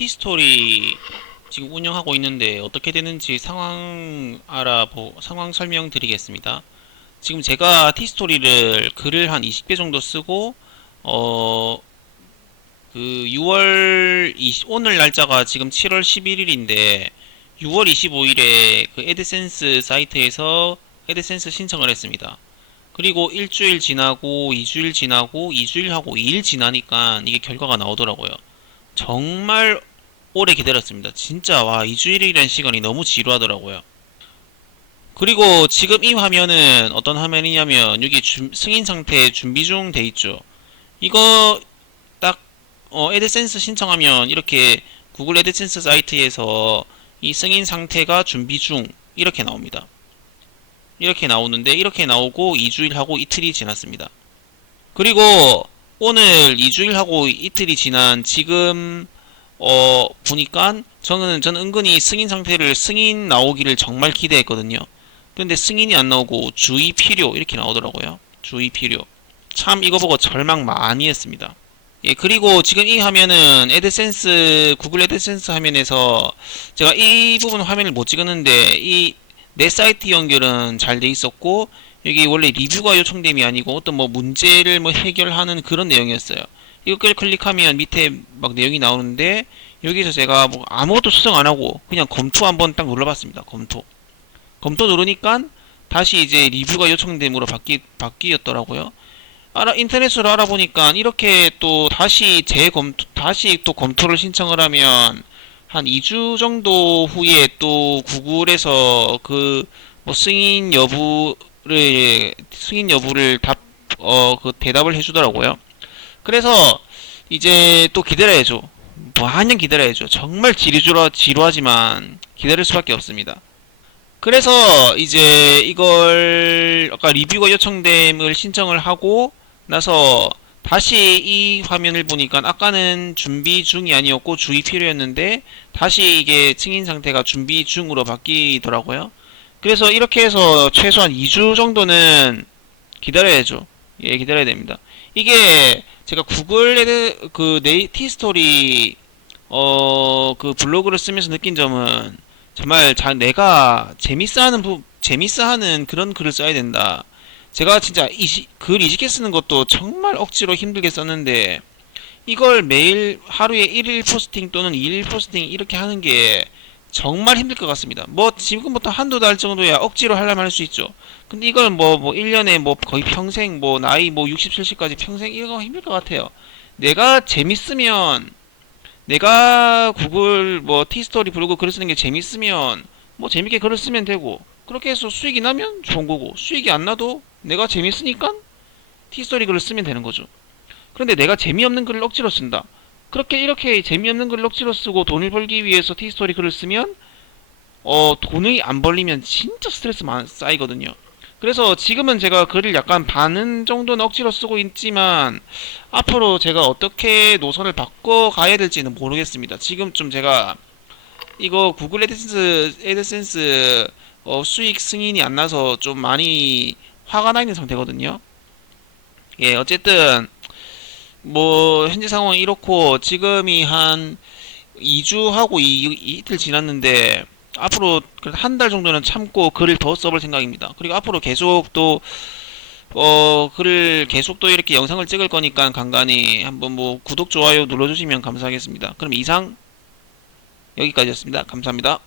티스토리 지금 운영하고 있는데 어떻게 되는지 상황 알아보 상황 설명 드리겠습니다. 지금 제가 티스토리를 글을 한 20개 정도 쓰고 어 그 6월 20, 오늘 날짜가 지금 7월 11일인데 6월 25일에 그 에드센스 사이트에서 에드센스 신청을 했습니다. 그리고 일주일 지나고 2주일 지나고 2주일 하고 2일 지나니까 이게 결과가 나오더라고요. 정말 오래 기다렸습니다. 진짜 와 2주일이라는 시간이 너무 지루하더라고요. 그리고 지금 이 화면은 어떤 화면이냐면 여기 준- 승인 상태 준비 중 돼 있죠. 이거 딱 어, 에드센스 신청하면 이렇게 구글 에드센스 사이트에서 이 승인 상태가 준비 중 이렇게 나옵니다. 이렇게 나오는데 이렇게 나오고 2주일 하고 이틀이 지났습니다. 그리고 오늘 2주일 하고 이틀이 지난 지금 어 보니까 저는 저는 은근히 승인 상태를 승인 나오기를 정말 기대했거든요. 근데 승인이 안 나오고 주의 필요 이렇게 나오더라고요. 주의 필요. 참 이거 보고 절망 많이 했습니다. 예, 그리고 지금 이 화면은 에드센스 구글 에드센스 화면에서 제가 이 부분 화면을 못 찍었는데 이 내 사이트 연결은 잘 돼 있었고 여기 원래 리뷰가 요청됨이 아니고 어떤 뭐 문제를 뭐 해결하는 그런 내용이었어요. 이걸 클릭하면 밑에 막 내용이 나오는데 여기서 제가 뭐 아무것도 수정 안 하고 그냥 검토 한번 딱 눌러봤습니다. 검토. 검토 누르니까 다시 이제 리뷰가 요청됨으로 바뀌 바뀌었더라고요. 알아 인터넷으로 알아보니까 이렇게 또 다시 재검토 다시 또 검토를 신청을 하면 한 2주 정도 후에 또 구글에서 그 뭐 승인 여부를 승인 여부를 답 어 그 대답을 해주더라고요. 그래서 이제 또 기다려야죠. 뭐한년 기다려야죠. 정말 지루지루 지루하지만 기다릴 수밖에 없습니다. 그래서 이제 이걸 아까 리뷰가 요청됨을 신청을 하고 나서 다시 이 화면을 보니까 아까는 준비 중이 아니었고 주의 필요였는데 다시 이게 승인 상태가 준비 중으로 바뀌더라고요. 그래서 이렇게 해서 최소한 2주 정도는 기다려야죠. 예, 기다려야 됩니다. 이게 제가 구글 에드 그 네이티 스토리 어 그 블로그를 쓰면서 느낀 점은 정말 자, 내가 재밌어하는 부, 재밌어하는 그런 글을 써야 된다. 제가 진짜 이시, 글 20개 쓰는 것도 정말 억지로 힘들게 썼는데 이걸 매일 하루에 1일 포스팅 또는 2일 포스팅 이렇게 하는 게 정말 힘들 것 같습니다. 뭐 지금부터 한두 달 정도야 억지로 하려면 할 수 있죠. 근데 이걸 뭐, 뭐 1년에 뭐 거의 평생 뭐 나이 뭐 60, 70까지 평생 이거 힘들 것 같아요. 내가 재밌으면 내가 구글 뭐 티스토리 블로그 글을 쓰는 게 재밌으면 뭐 재밌게 글을 쓰면 되고 그렇게 해서 수익이 나면 좋은 거고 수익이 안 나도 내가 재밌으니까 티스토리 글을 쓰면 되는 거죠. 그런데 내가 재미없는 글을 억지로 쓴다. 그렇게 이렇게 재미없는 글을 억지로 쓰고 돈을 벌기 위해서 티스토리 글을 쓰면 어 돈이 안 벌리면 진짜 스트레스 많 쌓이거든요. 그래서 지금은 제가 글을 약간 반은 정도는 억지로 쓰고 있지만 앞으로 제가 어떻게 노선을 바꿔 가야 될지는 모르겠습니다. 지금 좀 제가 이거 구글 애드센스 애드센스 어, 수익 승인이 안 나서 좀 많이 화가 나 있는 상태거든요. 예, 어쨌든 뭐 현재 상황은 이렇고 지금이 한 2주 하고 이, 이틀 지났는데 앞으로 한 달 정도는 참고 글을 더 써볼 생각입니다. 그리고 앞으로 계속 또 어, 글을 계속 또 이렇게 영상을 찍을 거니까 간간히 한번 뭐 구독, 좋아요 눌러주시면 감사하겠습니다. 그럼 이상 여기까지였습니다. 감사합니다.